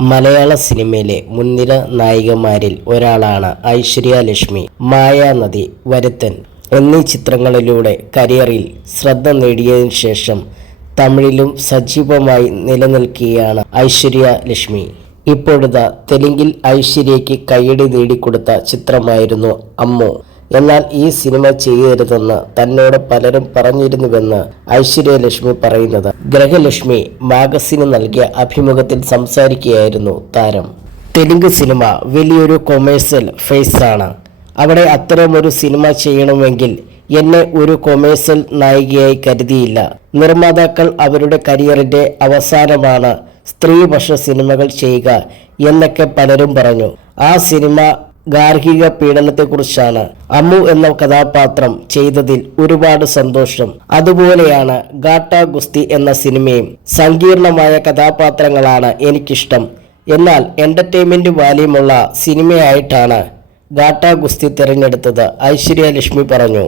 മലയാള സിനിമയിലെ മുൻനിര നായികമാരിൽ ഒരാളാണ് ഐശ്വര്യ ലക്ഷ്മി. മായാനദി, വരുത്തൻ എന്നീ ചിത്രങ്ങളിലൂടെ കരിയറിൽ ശ്രദ്ധ നേടിയതിനു ശേഷം തമിഴിലും സജീവമായി നിലനിൽക്കുകയാണ് ഐശ്വര്യ ലക്ഷ്മി. ഇപ്പോഴത്തെ തെലുങ്കിൽ ഐശ്വര്യയ്ക്ക് കയ്യടി നേടിക്കൊടുത്ത ചിത്രമായിരുന്നു അമ്മു. എന്നാൽ ഈ സിനിമ ചെയ്യരുതെന്ന് തന്നോട് പലരും പറഞ്ഞിരുന്നുവെന്ന് ഐശ്വര്യ ലക്ഷ്മി പറയുന്നത് ഗ്രഹലക്ഷ്മി മാഗസിന് നൽകിയ അഭിമുഖത്തിൽ സംസാരിക്കുകയായിരുന്നു താരം. തെലുങ്ക് സിനിമ വലിയൊരു കൊമേഴ്സ്യൽ ഫേസാണ്. അവിടെ അത്തരമൊരു സിനിമ ചെയ്യണമെങ്കിൽ എന്നെ ഒരു കൊമേഴ്സ്യൽ നായികയായി കരുതിയില്ല. നിർമ്മാതാക്കൾ അവരുടെ കരിയറിന്റെ അവസാനമാണ് സ്ത്രീപക്ഷ സിനിമകൾ ചെയ്യുക എന്നൊക്കെ പലരും പറഞ്ഞു. ആ സിനിമ ഗാർഹിക പീഡനത്തെക്കുറിച്ചാണ്. അമ്മു എന്ന കഥാപാത്രം ചെയ്തതിൽ ഒരുപാട് സന്തോഷം. അതുപോലെയാണ് ഗാട്ടാ ഗുസ്തി എന്ന സിനിമയും. സങ്കീർണമായ കഥാപാത്രങ്ങളാണ് എനിക്കിഷ്ടം. എന്നാൽ എന്റർടൈൻമെന്റ് വാല്യൂമുള്ള സിനിമയായിട്ടാണ് ഗാട്ടാ ഗുസ്തി തിരഞ്ഞെടുത്തത് ഐശ്വര്യ ലക്ഷ്മി പറഞ്ഞു.